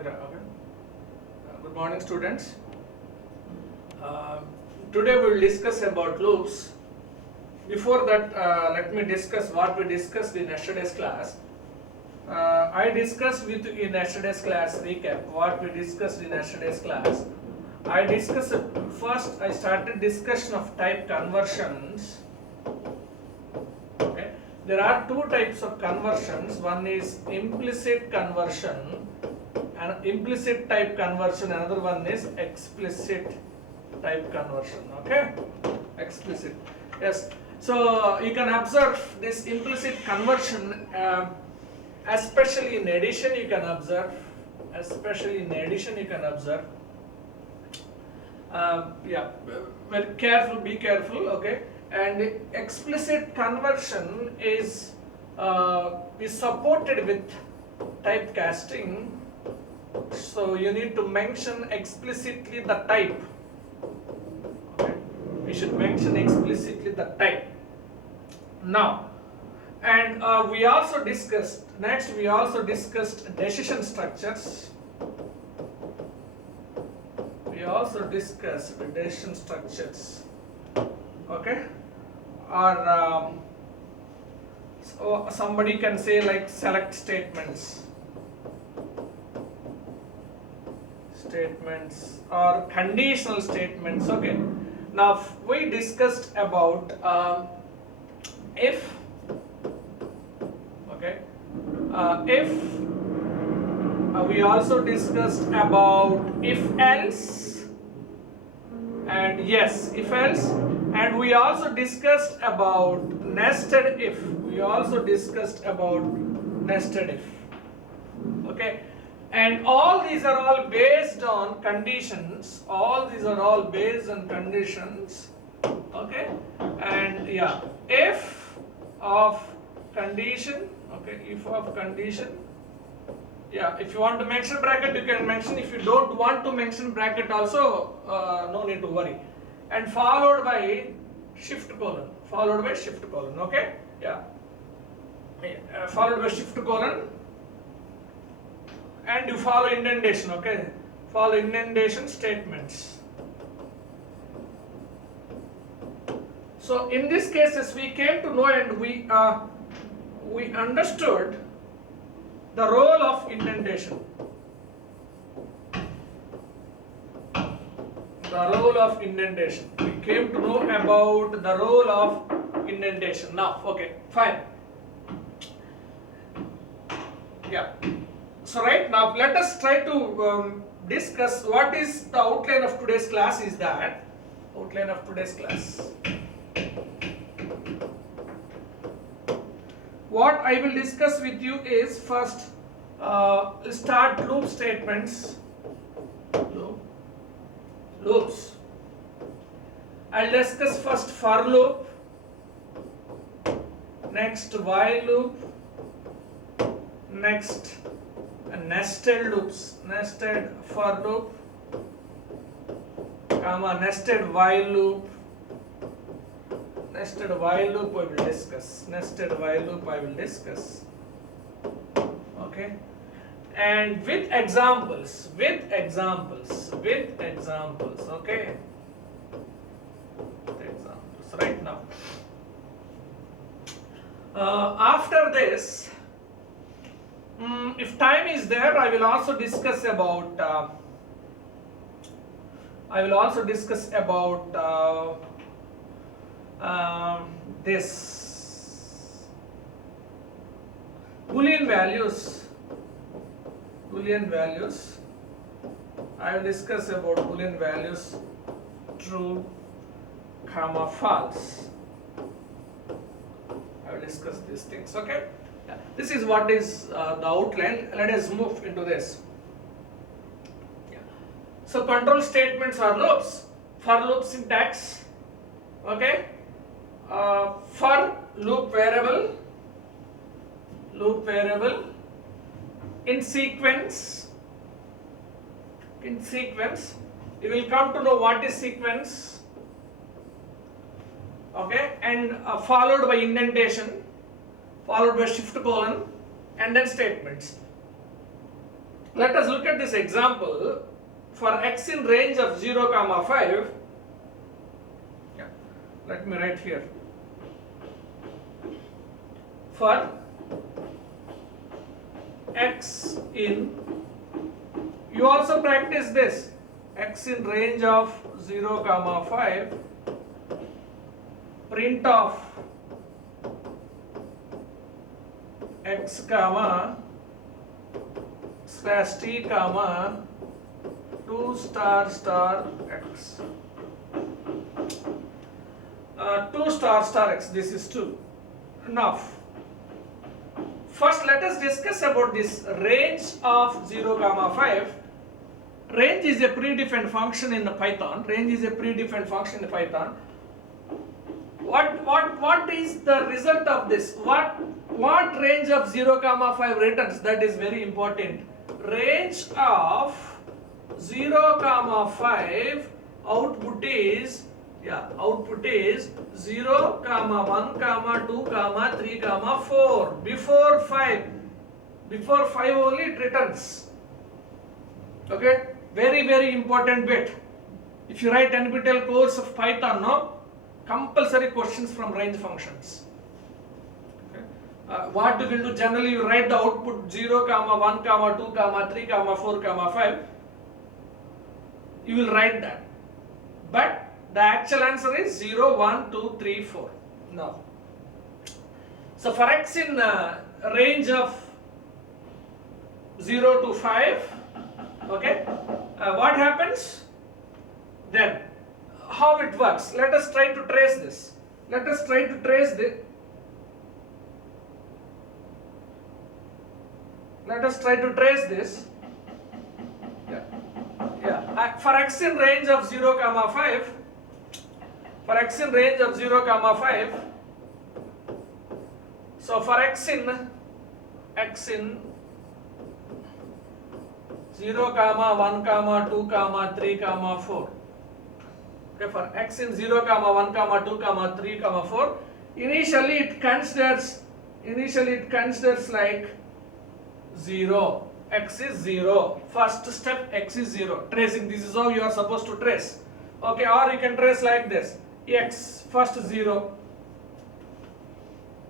Okay. Good morning, students. Today we will discuss about loops. Before that, let me discuss what we discussed in yesterday's class. I discussed with you in yesterday's class recap what we discussed in yesterday's class. I discussed first. I started discussion of type conversions. Okay, there are two types of conversions. One is implicit conversion, and implicit type conversion. Another one is explicit type conversion. Okay, explicit. Yes. So you can observe this implicit conversion. Especially in addition you can observe, yeah, very careful, be careful, okay. And explicit conversion is supported with typecasting, so you need to mention explicitly the type. Okay, we should mention explicitly the type. Now, and we also discussed decision structures. Okay, or so somebody can say like select statements or conditional statements. Okay, now we discussed about if. Okay, if we also discussed about if else and yes, if else, and we also discussed about nested if. Okay, and all these are all based on conditions. Okay, and yeah, if of condition. Okay, if of condition. Yeah, if you want to mention bracket, you can mention. If you don't want to mention bracket also, no need to worry. And followed by shift colon. Okay, yeah, followed by shift colon, and you follow indentation. Okay, follow indentation statements. So in these cases we came to know, and we understood the role of indentation. We came to know about the role of indentation. Now, okay, fine. Yeah. So right now, let us try to discuss what is the outline of today's class. What I will discuss with you is first start loop statements. Loops. I'll discuss first for loop, next while loop, next nested loops, nested for loop, nested while loop. Nested while loop I will discuss. Okay, and with examples. Okay, right now. After this, if time is there, I will also discuss about this Boolean values. I will discuss about Boolean values, true, false. I will discuss these things. Okay, yeah. This is what is the outline. Let us move into this. Yeah. So control statements are loops. For loop syntax. Okay. For loop variable in sequence, you will come to know what is sequence. Okay, and followed by indentation, followed by shift colon, and then statements. Let us look at this example for x in range of 0, comma 5. Yeah. Let me write here. For x in, you also practice this, x in range of 0, comma 5, print of x comma slash t comma 2 star star x. 2 star star x, this is 2. Now, first let us discuss about this range of 0, comma 5. Range is a predefined function in the Python. Range is a predefined function in Python. What is the result of this? What range of 0, comma 5 returns? That is very important. Range of 0, comma 5 output is 0, comma 1, comma 2, comma 3, comma 4. Before 5 only it returns. Okay, very important bit. If you write NPTEL course of Python, no, compulsory questions from range functions. Okay. What you will do generally, you write the output 0, comma 1, comma 2, comma 3, comma 4, comma 5. You will write that, but the actual answer is 0, 1, 2, 3, 4. Now, so for x in range of 0 to 5, okay, what happens then? How it works? Let us try to trace this. Let us try to trace this. Let us try to trace this. For x in range of 0, comma 5. For x in range of 0, comma 5. So for x in 0, comma 1, comma 2, comma 3, comma 4. Okay, for x in 0, comma 1, comma 2, comma 3, comma 4. Initially it considers like 0. X is 0. First step, x is 0. Tracing, this is how you are supposed to trace. Okay, or you can trace like this. X, first 0.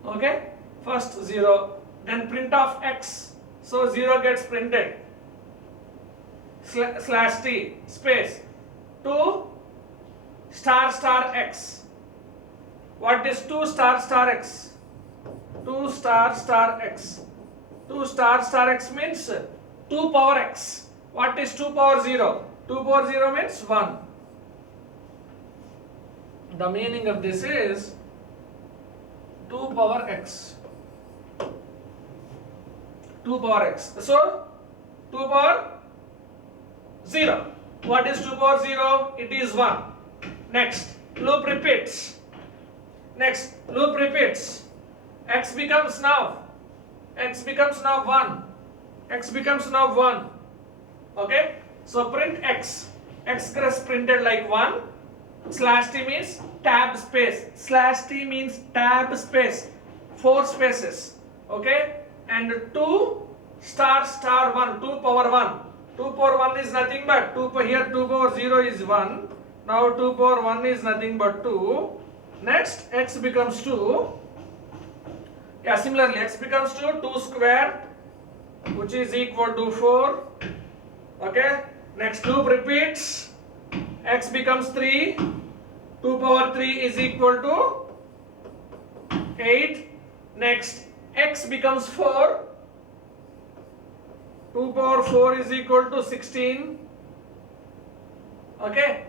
Okay, first 0. Then print of x. So 0 gets printed. Slash t, space. 2 star star x. What is 2 star star x? 2 star star x. 2 star star x means 2 power x. What is 2 power 0? 2 power 0 means 1. The meaning of this is 2 power x. 2 power x. So 2 power 0. What is 2 power 0? It is 1. Next, loop repeats. X becomes now 1. X becomes now 1. Okay? So print x. X gets printed like 1. Slash t means tab space. Slash t means tab space. 4 spaces. Okay? And 2 star star 1. 2 power 1. 2 power 1 is nothing but 2 power 0 is 1. Now 2 power 1 is nothing but 2. Next, x becomes 2. Yeah, similarly, x becomes 2. 2 square, which is equal to 4. Okay. Next, loop repeats. X becomes 3. 2 power 3 is equal to 8. Next, x becomes 4. 2 power 4 is equal to 16. Okay.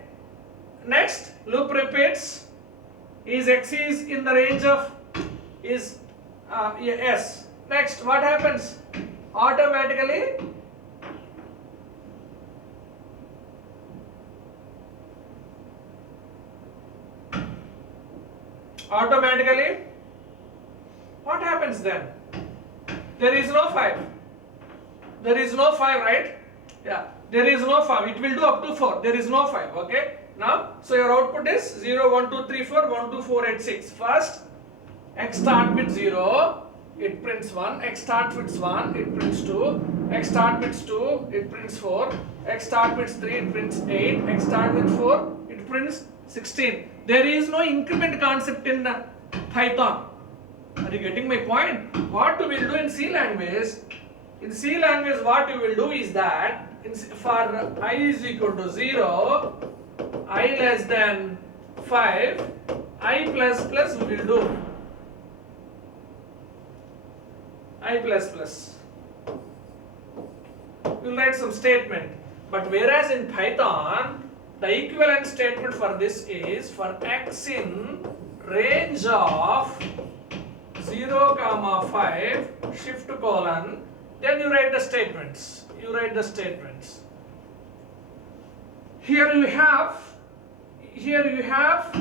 Next, loop repeats. Is x is in the range of is yes. Next, what happens? Automatically what happens then? There is no 5. There is no 5, right? Yeah, there is no 5. It will do up to 4. There is no 5. Okay. Now, so your output is 0, 1, 2, 3, 4, 1, 2, 4, 8, 6. First, x start with 0, it prints 1. X start with 1, it prints 2. X start with 2, it prints 4. X start with 3, it prints 8. X start with 4, it prints 16. There is no increment concept in Python. Are you getting my point? What we will do in C language, what you will do is that for I is equal to 0, I less than 5, I plus plus we will do. I plus plus. We will write some statement. But whereas in Python, the equivalent statement for this is for x in range of 0, 5, shift colon, then you write the statements. Here you have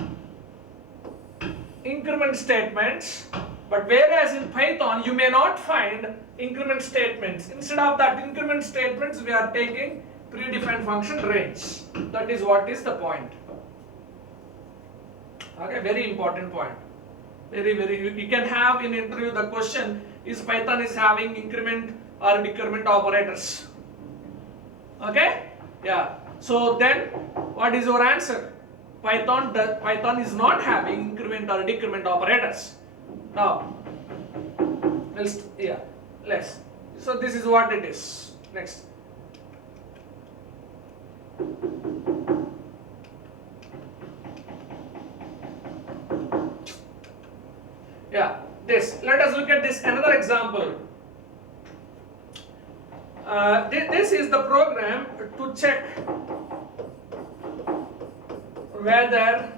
increment statements, but whereas in Python you may not find increment statements. Instead of that increment statements, we are taking predefined function range. That is what is the point. Okay, very important point. You can have in interview the question is Python is having increment or decrement operators. Okay, yeah. So then what is your answer? Python is not having increment or decrement operators. Now let's so this is what it is. Next. Yeah, this. Let us look at this another example. This is the program to check whether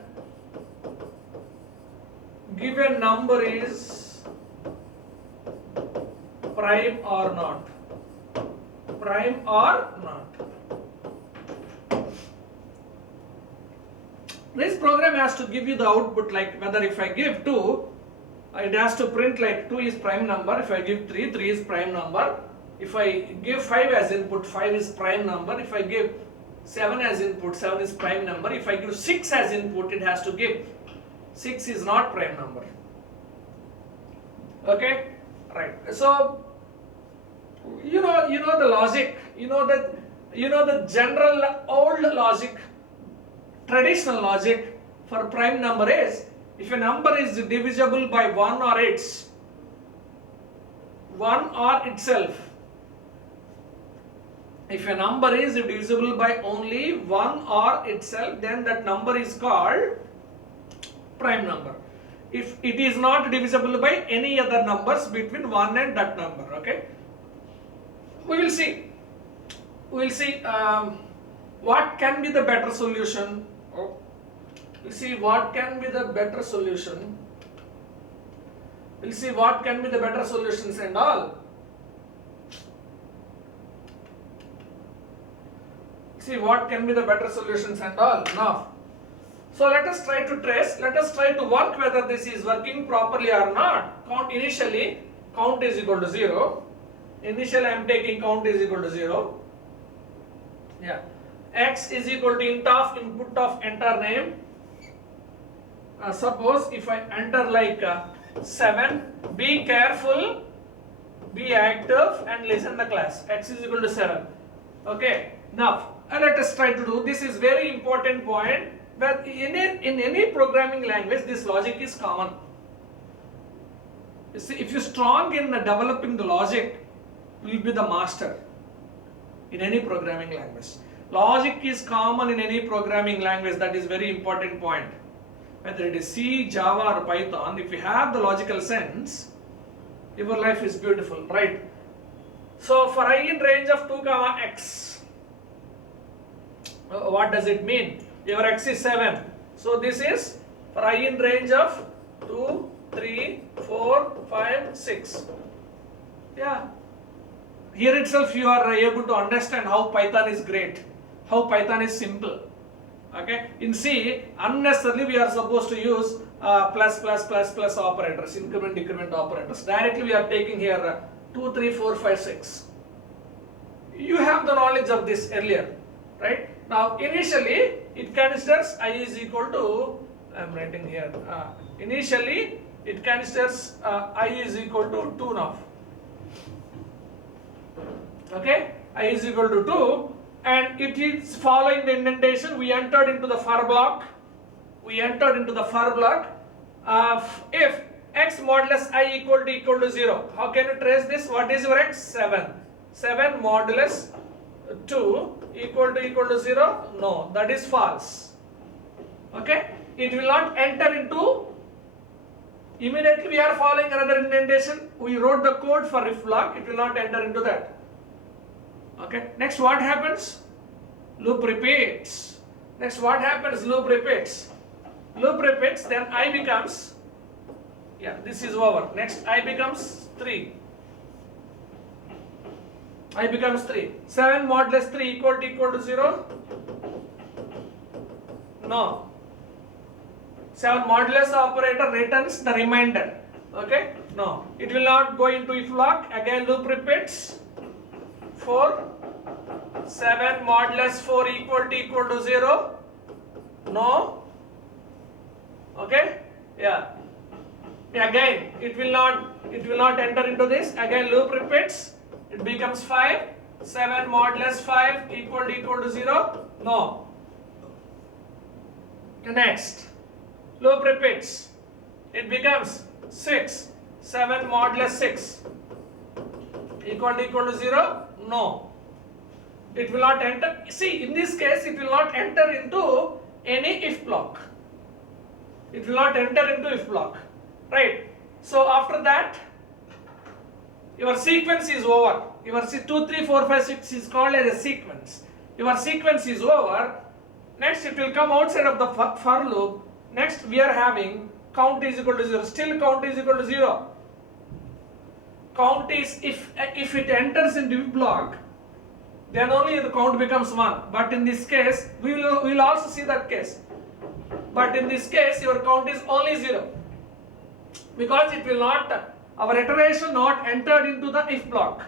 given number is prime or not. This program has to give you the output, like whether if I give 2, it has to print like 2 is prime number. If I give 3, 3 is prime number. If I give 5 as input, 5 is prime number. If I give 7 as input, 7 is prime number. If I give 6 as input, it has to give 6 is not prime number. Okay, right. So you know the logic. You know the general old logic, traditional logic for prime number is if a number is divisible by 1 or itself. If a number is divisible by only 1 or itself, then that number is called prime number. If it is not divisible by any other numbers between 1 and that number, okay? We will see what can be the better solution. We'll see what can be the better solution. We'll see what can be the better solutions and all. See what can be the better solutions and all. Now, so let us try to trace. Let us try to work whether this is working properly or not. Initially, count is equal to 0. Initially, I am taking count is equal to 0. Yeah. X is equal to int of input of enter name. Suppose if I enter like 7, be careful, be active and listen the class. X is equal to 7. Okay. Now let us try to do this. Is very important point. But in any programming language, this logic is common. You see, if you're strong in developing the logic, you will be the master in any programming language. Logic is common in any programming language. That is very important point. Whether it is C, Java or Python, if you have the logical sense, your life is beautiful, right? So for I in range of 2, x, what does it mean? Your x is 7. So this is for I in range of 2, 3, 4, 5, 6. Yeah. Here itself you are able to understand how Python is great, how Python is simple. Okay. In C, unnecessarily we are supposed to use plus operators, increment, decrement operators. Directly we are taking here 2, 3, 4, 5, 6. You have the knowledge of this earlier, right? Now initially it considers I is equal to, I am writing here, initially it considers I is equal to 2 now. Okay, I is equal to 2, and it is following the indentation. We entered into the for block. We entered into the for block of if x modulus I equal to 0. How can you trace this? What is your x? 7. 7 modulus 2 equal to 0? No, that is false. Okay, it will not enter into. Immediately we are following another indentation. We wrote the code for if block. It will not enter into that. Okay, next what happens? Loop repeats. Next what happens? Loop repeats. Loop repeats, then I becomes, yeah, this is over. Next I becomes 3. I becomes 3. 7 modulus 3 equal to 0? No. 7 modulus operator returns the remainder. Okay? No. It will not go into if block. Again loop repeats. 4. 7 modulus 4 equal to 0? No. Okay? Yeah. Again it will not enter into this. Again loop repeats. It becomes 5. 7 modulus 5 equal to 0? No. Next. Loop repeats. It becomes 6. 7 modulus 6 equal to 0? No. It will not enter. See, in this case, it will not enter into any if block. It will not enter into if block. Right? So, after that, your sequence is over. Your 2, 3, 4, 5, 6 is called as a sequence. Your sequence is over. Next, it will come outside of the for loop. Next, we are having count is equal to 0. Still count is equal to 0. Count is if it enters into if block, then only the count becomes 1. But in this case, we will also see that case. But in this case, your count is only 0. Because it will not, our iteration not entered into the if block.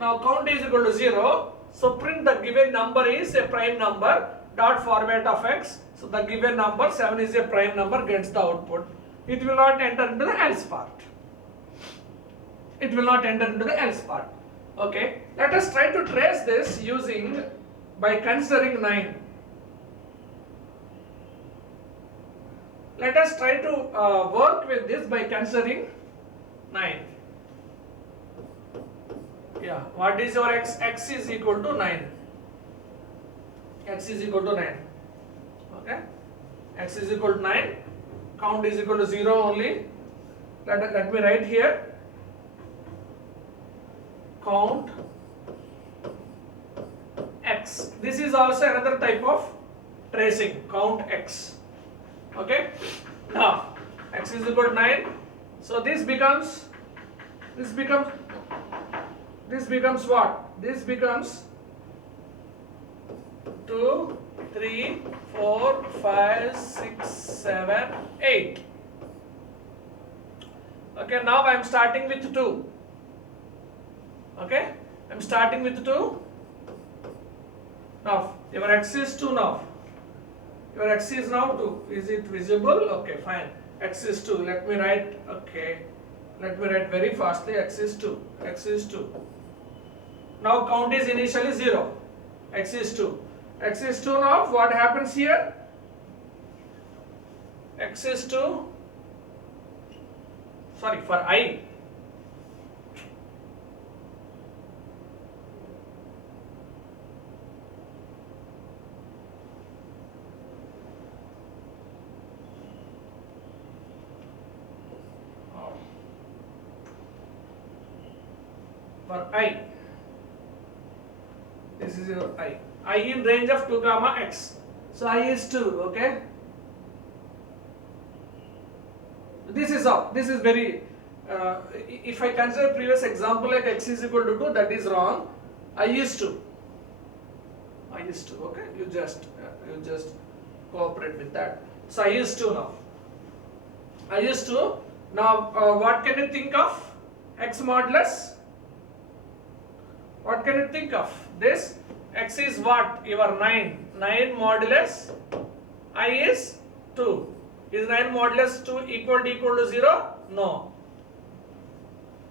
Now count is equal to 0. So print the given number is a prime number. Dot format of x. So the given number 7 is a prime number, gets the output. It will not enter into the else part. It will not enter into the else part. Okay. Let us try to trace this by considering 9. Let us try to work with this by considering 9. Yeah. What is your x? X is equal to 9. X is equal to 9. Okay, x is equal to 9. Count is equal to 0 only. Let me write here. Count x. This is also another type of tracing. Count x. Okay. Now x is equal to 9. So this becomes what? This becomes 2, 3, 4, 5, 6, 7, 8. Okay, now I am starting with 2. Okay, I am starting with 2. Now, your x is 2 now. Your x is now 2. Is it visible? Okay, fine. X is 2. Let me write, okay. Let me write very fastly. X is 2. X is 2. Now count is initially 0. X is 2. X is 2 now, what happens here? X is 2, sorry, for I. For I. This is your I. I in range of 2 comma x. So I is 2, okay? This is how. This is very, if I consider previous example like x is equal to 2, that is wrong. I is 2. I is 2, okay? You just cooperate with that. So I is 2 now. I is 2. Now what can you think of? X modulus? What can you think of? This x is what? Your 9. 9 modulus I is 2. Is 9 modulus 2 equal to 0? No.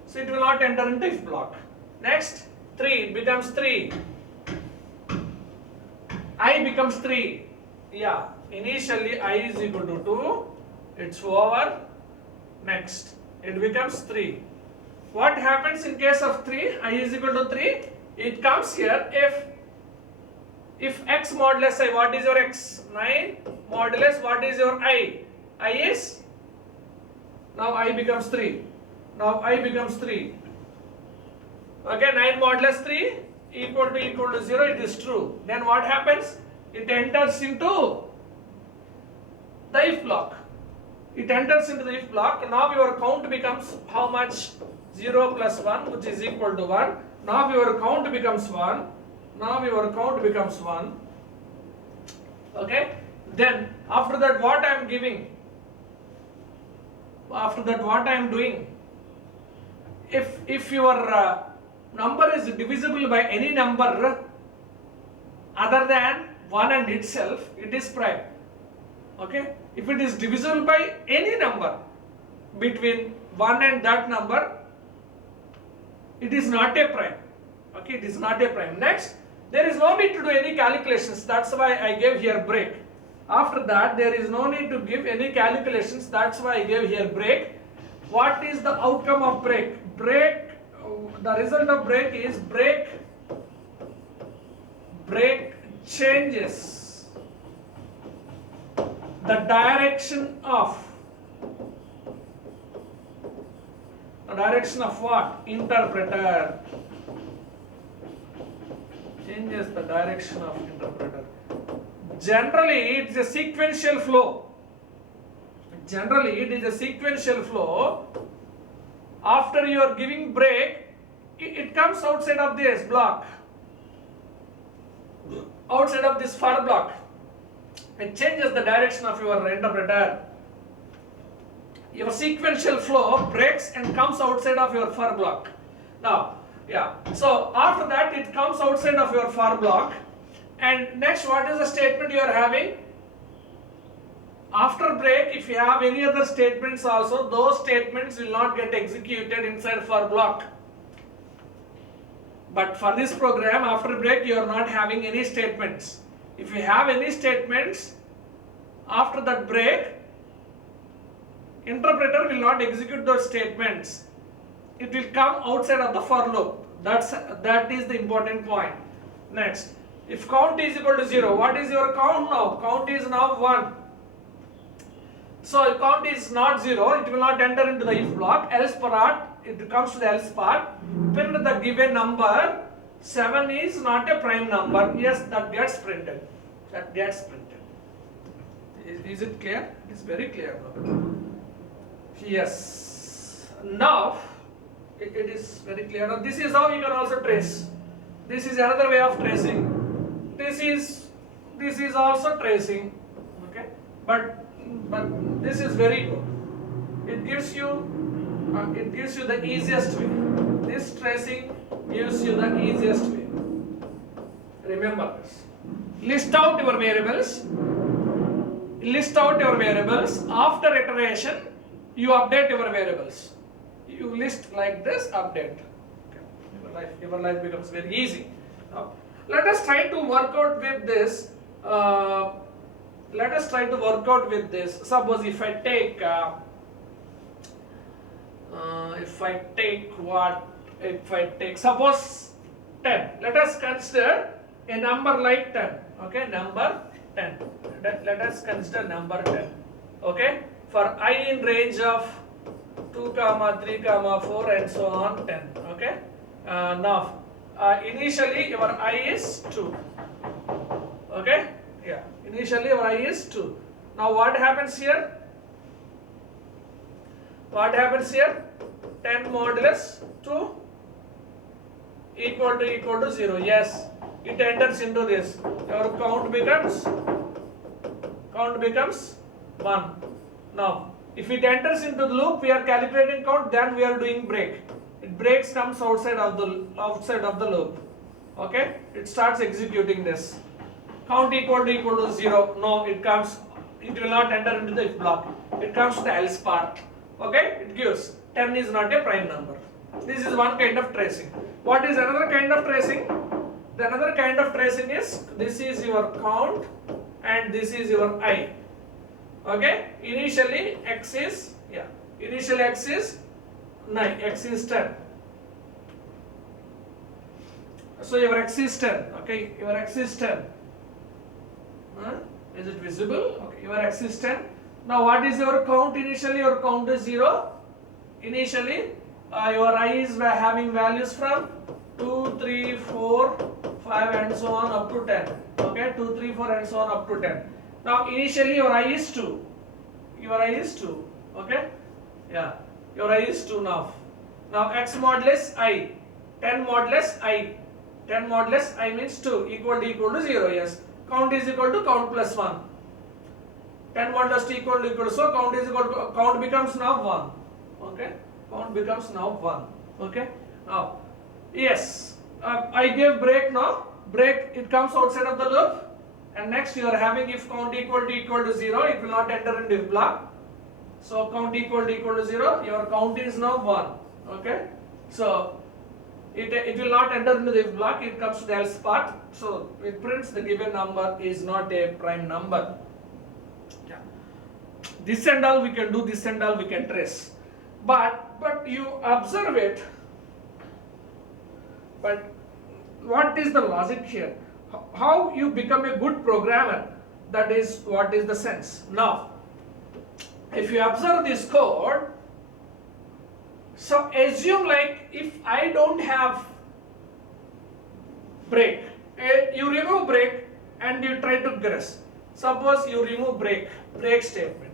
So it will not enter into if block. Next, 3, it becomes 3. I becomes 3. Yeah, initially I is equal to 2, it's over. Next, it becomes 3. What happens in case of 3? I is equal to 3. It comes here if x modulus I, what is your x? 9 modulus, what is your I? I is, now I becomes 3. Now I becomes 3. Okay, 9 modulus 3 equal to 0, it is true. Then what happens? It enters into the if block. It enters into the if block. Now your count becomes how much? 0 plus 1, which is equal to 1. Now your count becomes 1. Now your count becomes 1. Okay. Then after that what I am giving? After that what I am doing? If your number is divisible by any number other than 1 and itself, it is prime. Okay. If it is divisible by any number between 1 and that number, it is not a prime. Okay, it is not a prime. Next, there is no need to do any calculations. That's why I gave here break. After that, there is no need to give any calculations. That's why I gave here break. What is the outcome of break? The result of break is break changes the direction of what? Interpreter. Changes the direction of interpreter. Generally, it is a sequential flow. After you are giving break, it comes outside of this block, outside of this for block. It changes the direction of your interpreter. Your sequential flow breaks and comes outside of your for block. Now, yeah. So after that, it comes outside of your for block. And next, what is the statement you are having? After break, if you have any other statements also, those statements will not get executed inside for block. But for this program, after break, you are not having any statements. If you have any statements after that break, interpreter will not execute those statements. It will come outside of the for loop. That is the important point. Next, if count is equal to 0, what is your count now? Count is now 1. So if count is not 0, it will not enter into the if block. Else part, it comes to the else part. Print the given number. 7 is not a prime number. Yes, that gets printed. Is it clear? It is very clear now. Yes. Now it is very clear. Now this is how you can also trace. This is another way of tracing. This is also tracing. Okay, but this is very good. It gives you the easiest way. This tracing gives you the easiest way. Remember this. List out your variables. After iteration, you update your variables. You list like this, update. Okay. Your life becomes very easy. Now, let us try to work out with this. Suppose if I take suppose 10. Let us consider a number like 10. Okay, number 10. Let us consider number 10. Okay, for I in range of 2, 3, 4 and so on 10. Okay, now initially your I is 2. Okay, yeah, initially your I is 2. Now what happens here? 10 modulus 2 equal to 0. Yes, it enters into this. Your count becomes 1. Now, if it enters into the loop, we are calculating count. Then we are doing break. It breaks, comes outside of the loop. Okay, it starts executing this. Count equal to 0. No, it will not enter into the if block. It comes to the else part. Okay, it gives 10 is not a prime number. This is one kind of tracing. What is another kind of tracing? The another kind of tracing is, this is your count and this is your I. Okay, initially x is, initially x is 9, x is 10. So your x is 10, okay, your x is 10. Is it visible? Okay, your x is 10. Now what is your count initially? Your count is 0. Initially your I is having values from 2, 3, 4, 5 and so on up to 10. Okay, 2, 3, 4 and so on up to 10. Now initially your I is 2. Your I is 2. Okay, your I is 2 now. Now x modulus I, 10 modulus I. 10 modulus I means 2 equal to 0. Yes, count is equal to count plus 1. 10 modulus 2 equal to, so count is equal to, count becomes now 1. Okay, count becomes now 1. Okay, now yes, I gave break now. Break, it comes outside of the loop, and next you are having if count equal to 0, it will not enter in if block. So count equal to 0, your count is now 1. Okay, so it will not enter into the if block, it comes to the else part. So it prints the given number is not a prime number. This and all we can do, this and all we can trace. But you observe it. But what is the logic here? How you become a good programmer? That is what is the sense. Now, if you observe this code, so assume like if I don't have break, you remove break and you try to guess. Suppose you remove break statement.